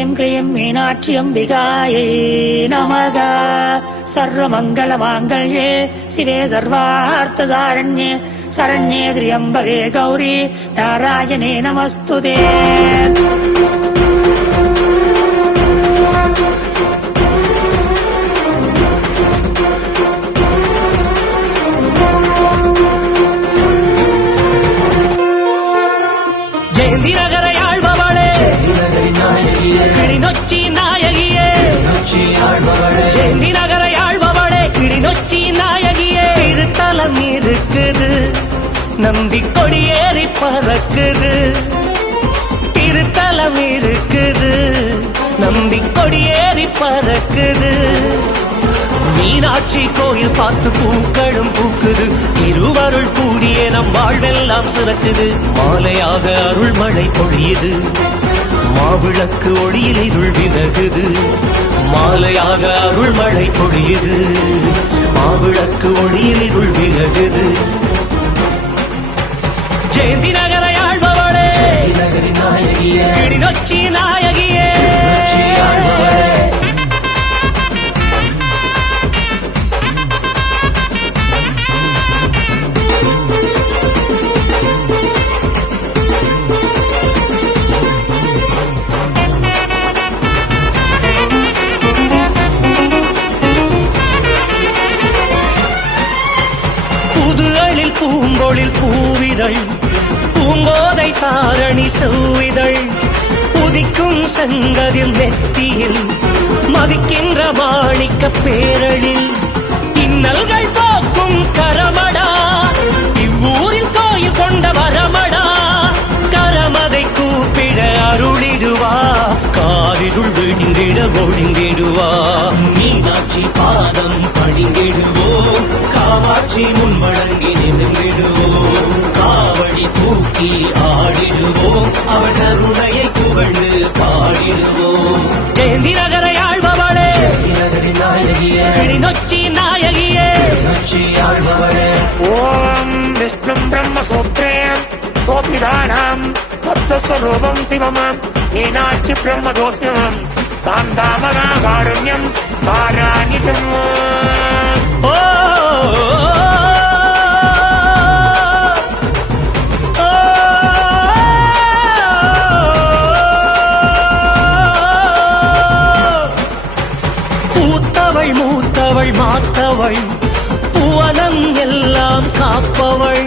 ह्रीं क्लीं मीनाक्षि अम्बिकायै नमः। सर्वमङ्गलमाङ्गल्ये शिवे सर्वार्थसारण्ये शरण्ये त्र्यम्बके गौरी नारायणे नमस्तुते। ஜெயந்தி நகர யாழ்பவளே கிளிநொச்சி நாயகியே, ஜெயந்தி நகர யாழ்பவளே கிளிநொச்சி நாயகியே. திருத்தலம் இருக்குது நம்பி கொடியேறி பறக்குது, திருத்தலம் இருக்குது நம்பி கொடியேறி பறக்குது. மீனாட்சி கோயில் பார்த்து பூக்களும் பூக்குது, இருவருள் கூடிய நம் வாழ்வெல்லாம் சிறக்குது. மாலையாக அருள் மழை பொழியுது, மாவிளக்கு ஒளியில் இருள் விலகுது. மாலையாக அருள் மழை பொழியுது, மாவிளக்கு ஒளியில் இருள் விலகுது. ஜெயந்தி நகர யாழ்பவளே கிளிநொச்சி நாயகியே. புதுகளில் பூங்கொழில் பூவிதழ், பூங்கோதை தாரணி செவ்விதழ். உதிக்கும் செங்கதில் நெற்றியில் மதிக்கின்ற மாணிக்க பேரழில். இன்னல்கள் போக்கும் கரமடா, இவ்வூரில் கோயில் கொண்ட வரமடா. கரமதை கூப்பிட அருளிடுவா, காரிருள் விழுங்கிட ஒழுங்கிடுவா. மீனாட்சி பாதம் பணிங்கிடுவோம், காமாட்சி முன் வழங்கி நின்றிடுவோம். காவடி தூக்கி ஆடிடுவோம், அவள் கருணையை புகழ்ந்து பாடிடுவோம். ஜெயந்தி நகர யாழ்பவளே கிளிநொச்சி நாயகியே. ஓம் விஷ்ணும் பிரம்மசூத்ரே சோபிதானாம் தத்துவஸ்வரூபம் சிவமாம் மீனாட்சி பிரம்மதோஸ்மியம் சாந்தாமனா காருண்யம் பாராணிதம். ஓ பூத்தவள் மூத்தவள் மாத்தவள், புவனம் எல்லாம் காப்பவள்.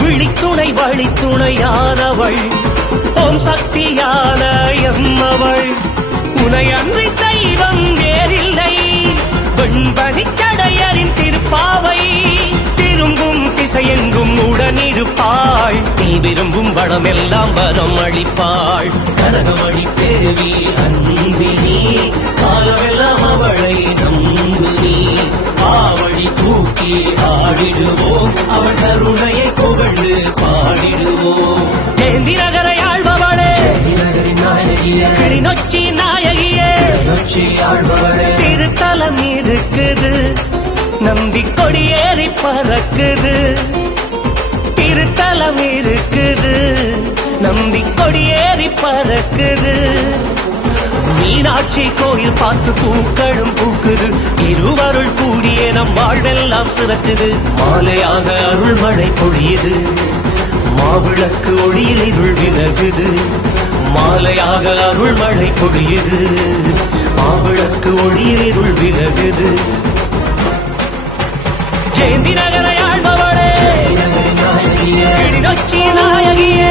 விழித்துணை வழித்துணையானவள், ஓம் சக்தியான எம்மவள். உனை அன்றி தெய்வம் வேறில்லை, வெண்பனிச்சடையரின் திருப்பாவை. திரும்பும் திசையெங்கும் உடனிருப்பாள், நீ விரும்பும் வளமெல்லாம் வரம் அளிப்பாள். கனகமணி தேவி அன்பினி, காலமெல்லாம் அவளை நம்பு நீ. ஆவடி தூக்கி ஆடிடுவோம், அவள் கருணையை புகழ்ந்து பாடிடுவோம். ஜெயந்தி நகர யாழ்பவளே கிளிநொச்சி நாயகியே. திருத்தலம் இருக்குது நம்பி கொடியேறி பறக்குது, திருத்தலம் இருக்குது நம்பி கொடியேறி பறக்குது. மீனாட்சி கோயில் பார்த்து பூக்களும் பூக்குது, இருவருள் கூடிய நம் வாழ்வெல்லாம் சிறக்குது. மாலையாக அருள் மழை பொழியுது, மாவிளக்கு ஒளியில் இருள் விலகுது. மாலையாக அருள் மழை பொழியுது, மாவிளக்கு ஒளியில் இருள் விலகுது. ஜெயந்தி நகர யாழ்பவளே கிளிநொச்சி நாயகியே.